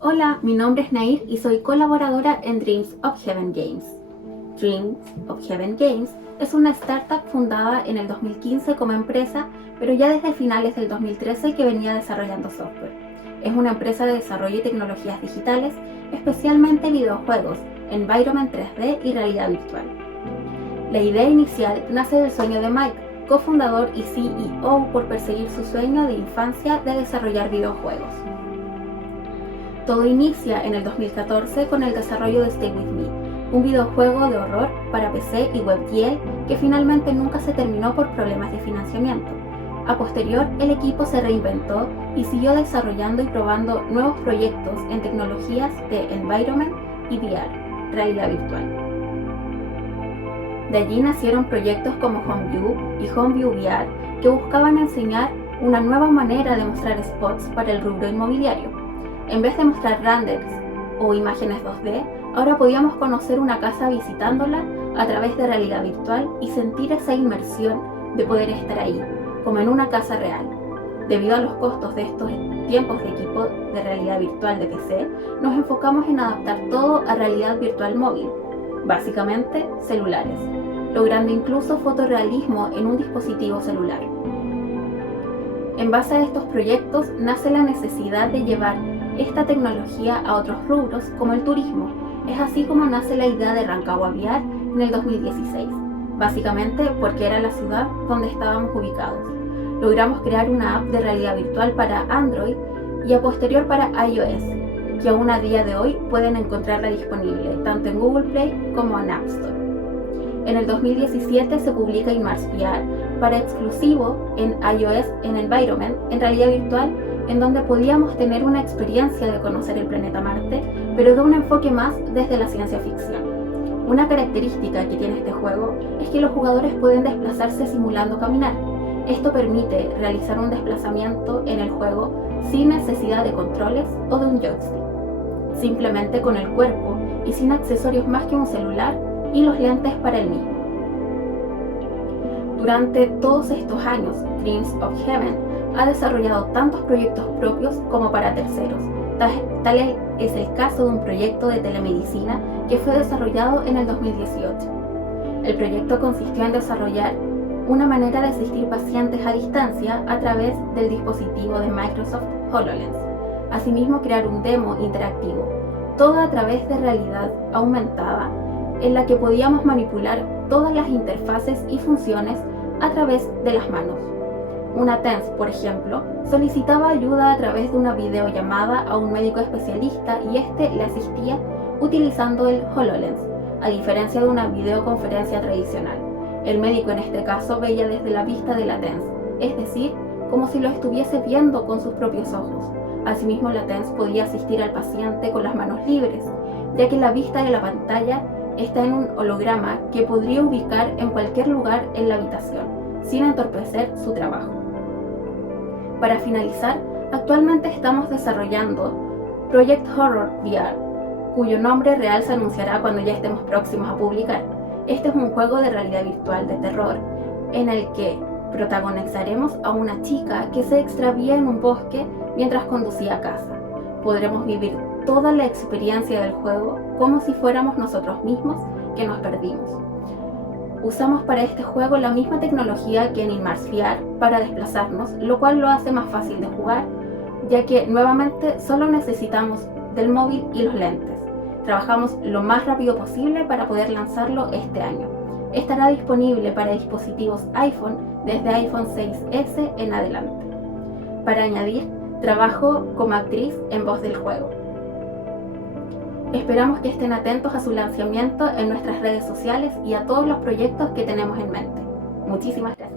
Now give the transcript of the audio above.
Hola, mi nombre es Nair y soy colaboradora en Dreams of Heaven Games. Dreams of Heaven Games es una startup fundada en el 2015 como empresa, pero ya desde finales del 2013 que venía desarrollando software. Es una empresa de desarrollo y tecnologías digitales, especialmente videojuegos, environment 3D y realidad virtual. La idea inicial nace del sueño de Mike, cofundador y CEO, por perseguir su sueño de infancia de desarrollar videojuegos. Todo inicia en el 2014 con el desarrollo de Stay With Me, un videojuego de horror para PC y WebGL que finalmente nunca se terminó por problemas de financiamiento. A posterior, el equipo se reinventó y siguió desarrollando y probando nuevos proyectos en tecnologías de environment y VR, realidad virtual. De allí nacieron proyectos como HomeView y HomeView VR que buscaban enseñar una nueva manera de mostrar spots para el rubro inmobiliario. En vez de mostrar renders o imágenes 2D, ahora podíamos conocer una casa visitándola a través de realidad virtual y sentir esa inmersión de poder estar ahí, como en una casa real. Debido a los costos de estos tiempos de equipo de realidad virtual de PC, nos enfocamos en adaptar todo a realidad virtual móvil, básicamente celulares, logrando incluso fotorrealismo en un dispositivo celular. En base a estos proyectos nace la necesidad de llevar esta tecnología a otros rubros como el turismo. Es así como nace la idea de Rancagua VR en el 2016, básicamente porque era la ciudad donde estábamos ubicados. Logramos crear una app de realidad virtual para Android y a posterior para iOS, que aún a día de hoy pueden encontrarla disponible tanto en Google Play como en App Store. En el 2017 se publica Inmars VR para exclusivo en iOS en Environment, en realidad virtual, en donde podíamos tener una experiencia de conocer el planeta Marte, pero de un enfoque más desde la ciencia ficción. Una característica que tiene este juego es que los jugadores pueden desplazarse simulando caminar. Esto permite realizar un desplazamiento en el juego sin necesidad de controles o de un joystick, simplemente con el cuerpo y sin accesorios más que un celular y los lentes para el mismo. Durante todos estos años, Dreams of Heaven ha desarrollado tantos proyectos propios como para terceros. Tal es el caso de un proyecto de telemedicina que fue desarrollado en el 2018. El proyecto consistió en desarrollar una manera de asistir pacientes a distancia a través del dispositivo de Microsoft HoloLens. Asimismo, crear un demo interactivo, todo a través de realidad aumentada, en la que podíamos manipular todas las interfaces y funciones a través de las manos. Una TENS, por ejemplo, solicitaba ayuda a través de una videollamada a un médico especialista y este le asistía utilizando el HoloLens, a diferencia de una videoconferencia tradicional. El médico en este caso veía desde la vista de la TENS, es decir, como si lo estuviese viendo con sus propios ojos. Asimismo, la TENS podía asistir al paciente con las manos libres, ya que la vista de la pantalla está en un holograma que podría ubicar en cualquier lugar en la habitación, sin entorpecer su trabajo. Para finalizar, actualmente estamos desarrollando Project Horror VR, cuyo nombre real se anunciará cuando ya estemos próximos a publicar. Este es un juego de realidad virtual de terror en el que protagonizaremos a una chica que se extravía en un bosque mientras conducía a casa. Podremos vivir toda la experiencia del juego como si fuéramos nosotros mismos que nos perdimos. Usamos para este juego la misma tecnología que en Inmars VR para desplazarnos, lo cual lo hace más fácil de jugar, ya que nuevamente solo necesitamos del móvil y los lentes. Trabajamos lo más rápido posible para poder lanzarlo este año. Estará disponible para dispositivos iPhone desde iPhone 6S en adelante. Para añadir, trabajo como actriz en voz del juego. Esperamos que estén atentos a su lanzamiento en nuestras redes sociales y a todos los proyectos que tenemos en mente. Muchísimas gracias.